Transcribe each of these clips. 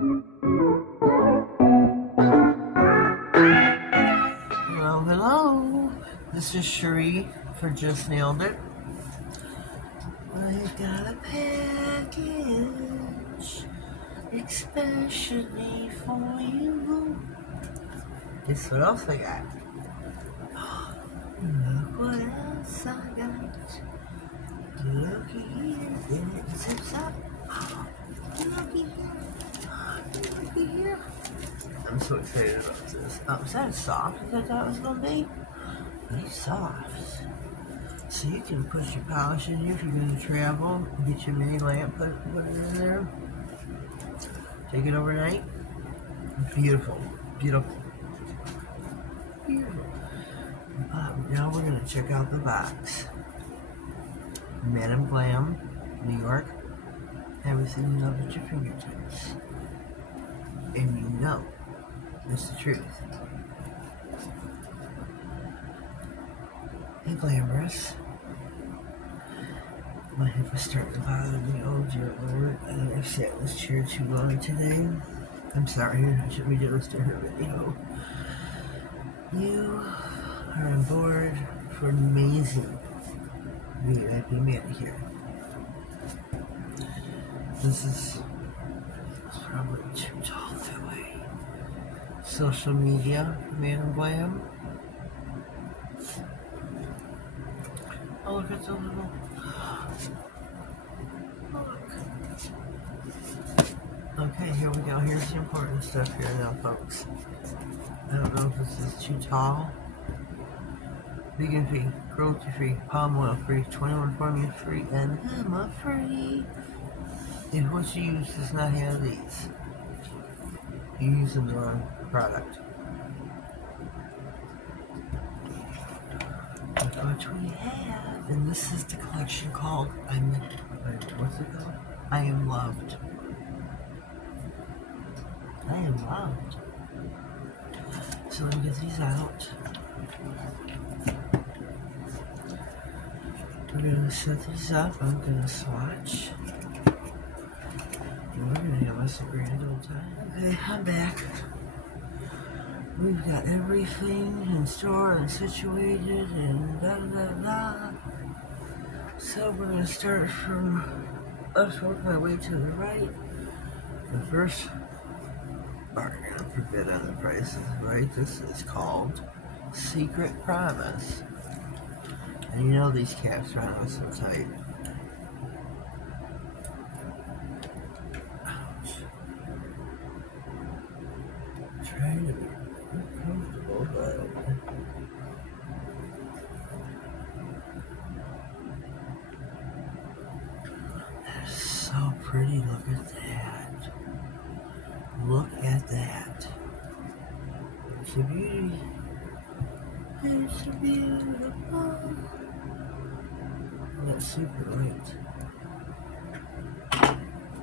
Hello, hello. This is Cherie for Just Nailed It. I've got a package especially for you. Guess what else I got? Look what else I got. Looky here, and it zips up. Looky here. Looky here. I'm so excited about this. Is that as soft as I thought it was going to be? It's soft. So you can put your polish in here if you're going to travel. Get your mini lamp, put it in there. Take it overnight. Beautiful. Beautiful. Beautiful. Now we're going to check out the box. Glam, New York. Everything you love at your fingertips. And you know it's the truth. Hey, glamorous. My hip is starting to bother me. Oh dear Lord, I think I've sat in this chair too long today. I'm sorry, I shouldn't be doing this to her video. You are on board for an amazing VIP manicure. This is probably too tall that way. Social media, Madam Glam. Oh, look at the little. Look. Okay, here we go. Here's the important stuff here now, folks. I don't know if this is too tall. Vegan free, cruelty free, palm oil free, 21 formula free, and enema free. If what you use does not have these, you're using the wrong product. Look what we have, and this is the collection called what's it called? I Am Loved. I Am Loved. So let me get these out. We're gonna set these up. I'm gonna swatch. We're gonna have us a grand old time. Okay, I'm back. We've got everything in store and situated and da da da. So we're gonna start from left, work my way to the right. The first bargain for bid on the prices, right? This is called Secret Promise. And you know these caps are on so tight. Trying to be comfortable, but that's so pretty. Look at that. Look at that. It's a beauty. It's a beautiful. That's super light.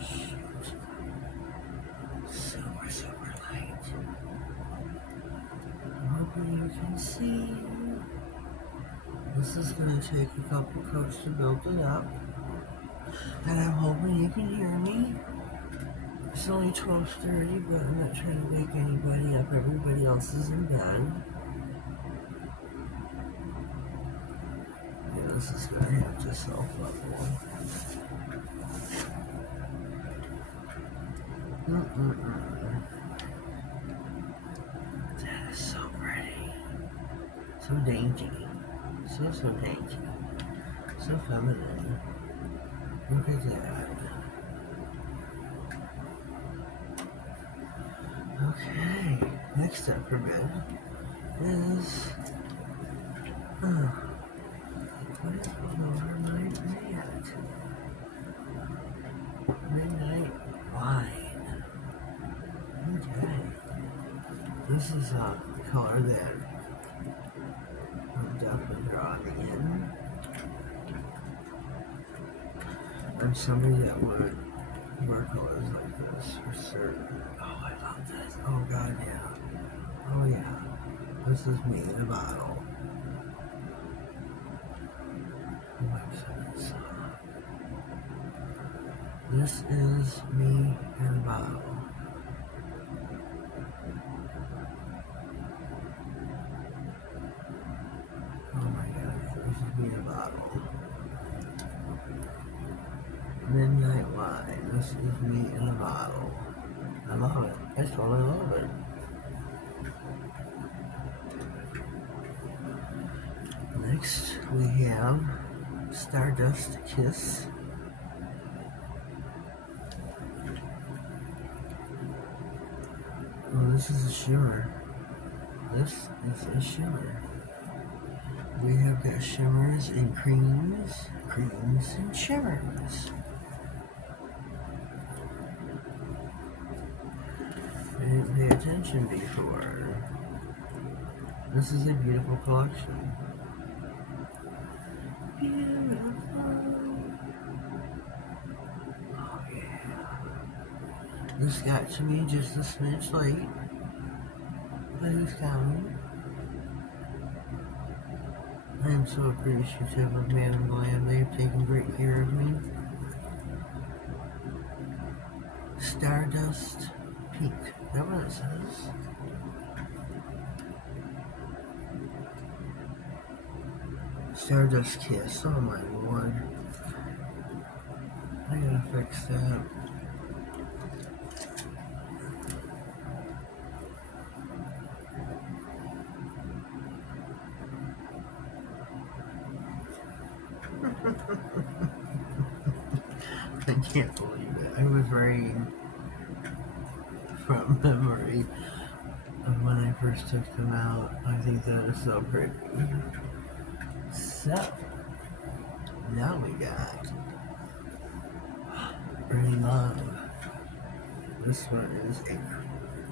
Shoot. Super light. Hoping you can see. This is going to take a couple coats to build it up. And I'm hoping you can hear me. It's only 12:30, but I'm not trying to wake anybody up. Everybody else is in bed. Yeah, this is going to have to self-level. That is so pretty. So dainty. So dainty. So feminine. Look at that. Okay, next up for bed is what is over my bed? Midnight wine. Okay. This is the color that I'm definitely drawing in. I'm somebody that would wear colors like this for certain. Oh, I love this. Oh god, yeah. Oh yeah. This is me in a bottle. This is me in a bottle. me in a bottle. I love it. I totally love it. Next, we have Stardust Kiss. Oh, this is a shimmer. This is a shimmer. We have got shimmers and creams, creams and shimmers. I didn't pay attention before. This is a beautiful collection. Beautiful. Oh yeah. This got to me just a smidge late. But who's counting? I am so appreciative of Madam Glam. They've taken great care of me. Stardust Peak. Is that what it says? Stardust Kiss. Oh my lord. I gotta fix that. I can't believe it. I was writing from memory of when I first took them out. I think that is so pretty. So, now we got Pretty Love. This one is a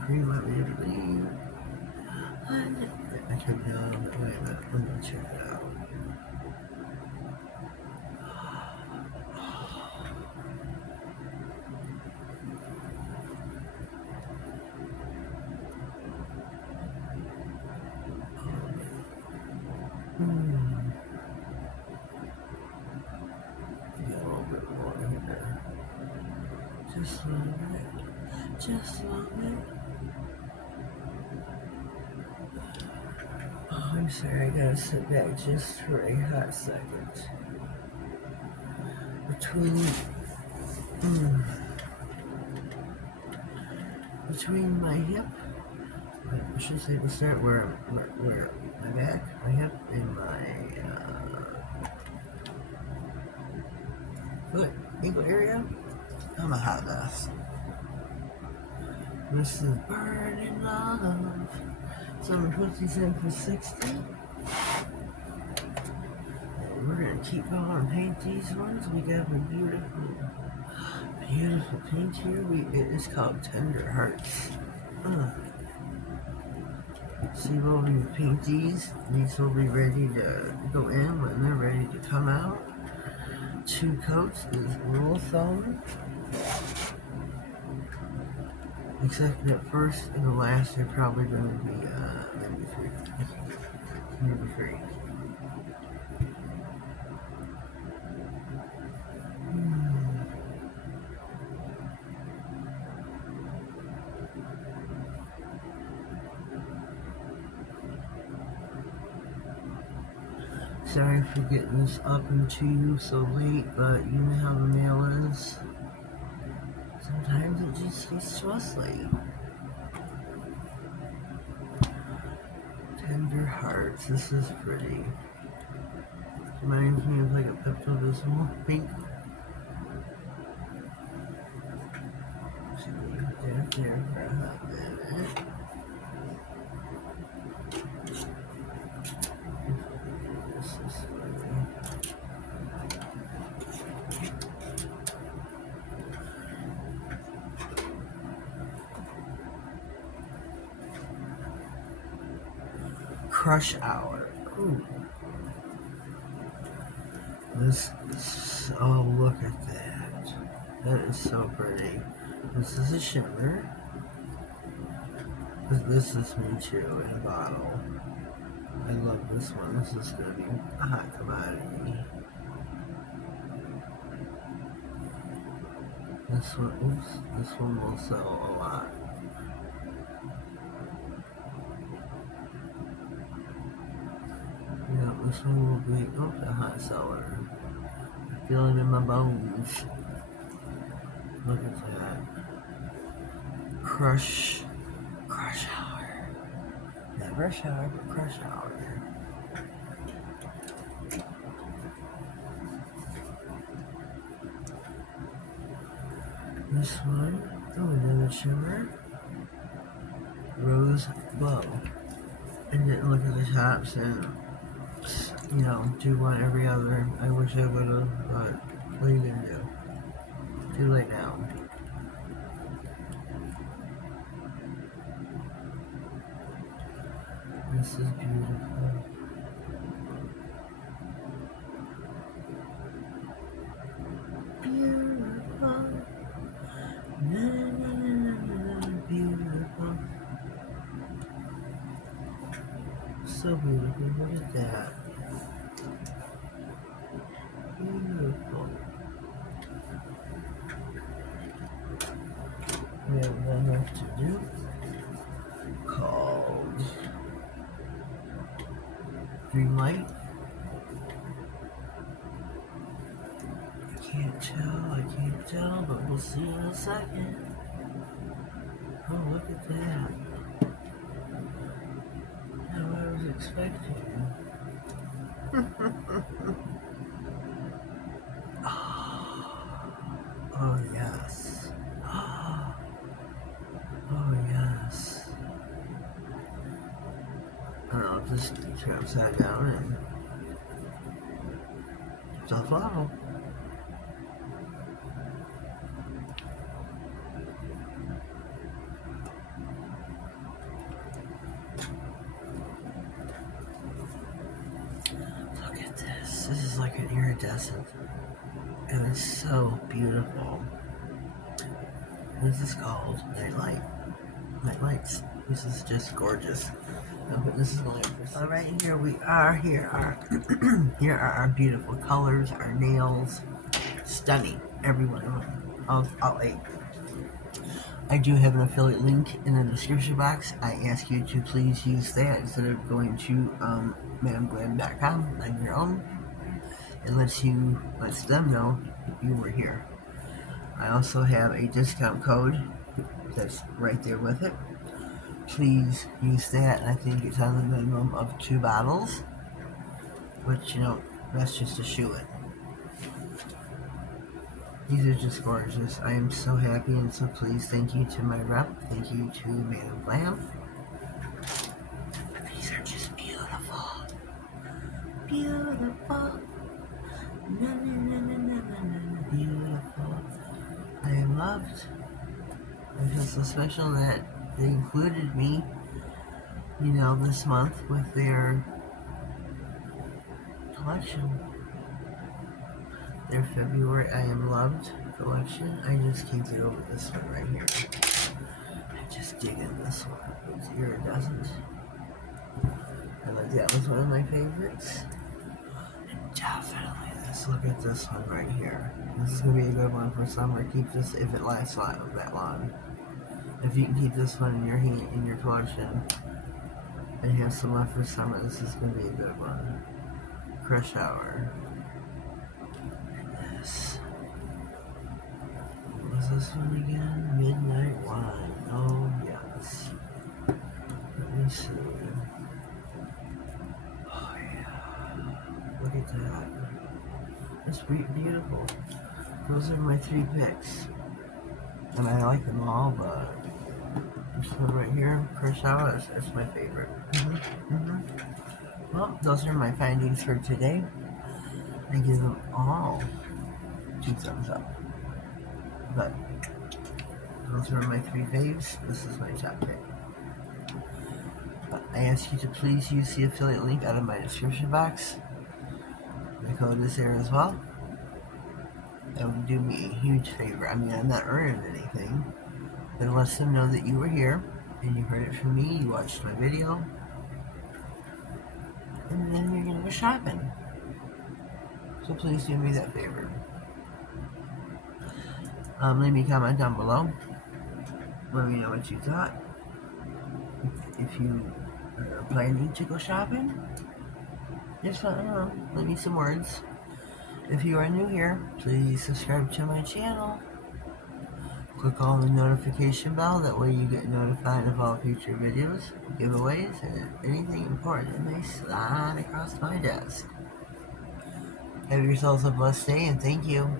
cream, let me believe. I took it out. Wait a minute, let me check it out. Just a little bit. Just a little bit. Oh, I'm sorry, I gotta sit back just for a hot second. Between my hip, I should say to start where my back, my hip, and my foot ankle area. I'm a hot mess. This is Burning Love. So I'm gonna put these in for 60. And we're gonna keep going and paint these ones. We got a beautiful, beautiful paint here. It is called Tender Hearts. See, we'll be paint these. These will be ready to go in when they're ready to come out. 2 coats is rule of thumb. Except that first and the last are probably going to be maybe 3. Maybe 3. Sorry for getting this up into you so late, but you know how the mail is. Sometimes it just gets to us late. Tender Hearts. This is pretty. Reminds me of like a Pepto-Bismol pink. So leave that there for a hot minute. Crush Hour. Ooh. This is, oh, look at that. That is so pretty. This is a shimmer. This is me too in a bottle. I love this one. This is going to be a hot commodity. This one, oops, this one will sell a lot. Yeah, this one will be, a hot seller. I feel it in my bones. Look at that. Crush hour. Not rush hour, but crush hour. This one, another shimmer. Rose glow. And then look at the tops and, you know, do one every other. I wish I would have, but what are you gonna do? Too late now. This is beautiful. Beautiful. Na, na, na, na, na, beautiful. So beautiful. Look at that. Beautiful. We have one left to do called Green Light. I can't tell, but we'll see in a second. Oh, look at that. Not what I was expecting. Oh, yes. Oh, yes. And I'll just turn upside down and self-level. Look at this. This is like an iridescent. And it's so beautiful. This is called Nightlight. Nightlights. This is just gorgeous. I'm putting this in the lamp. Alright, here we are. Here are our beautiful colors, our nails. Stunning. Every one of them. All 8. I do have an affiliate link in the description box. I ask you to please use that instead of going to MadameGlam.com on your own. It lets them know you were here. I also have a discount code that's right there with it. Please use that. I think it's on the minimum of 2 bottles, which, you know, that's just a shoe-in. These are just gorgeous. I am so happy and so pleased. Thank you to my rep. Thank you to Madame Glam. These are just beautiful. Beautiful. Na, na, na, na, na, na, na, beautiful. I am loved. I feel so special that they included me, you know, this month with their collection. Their February I Am Loved collection. I just can't get over this one right here. I just dig in this one. It's iridescent. I like that was one of my favorites. And definitely this. Look at this one right here. This is gonna be a good one for summer. Keep this if it lasts that long. If you can keep this one in your collection and have some left for summer, this is gonna be a good one. Crush Hour. What was this one again? Midnight Wine. Oh, yes. Let me see. Oh, yeah. Look at that. That's beautiful. Those are my 3 picks. And I like them all, but this one right here, Crush Hour, that's my favorite. Well, those are my findings for today. I give them all 2 thumbs up. But those are my 3 faves. This is my top pick. But I ask you to please use the affiliate link out of my description box. The code is there as well. That would do me a huge favor. I mean, I'm not earning anything, but it lets them know that you were here and you heard it from me. You watched my video, and then you're gonna go shopping. So please do me that favor. Leave me a comment down below. Let me know what you thought. If you are planning to go shopping, just let me know. Leave me some words. If you are new here, please subscribe to my channel. Click on the notification bell, that way you get notified of all future videos, giveaways, and anything important that may slide across my desk. Have yourselves a blessed day, and thank you.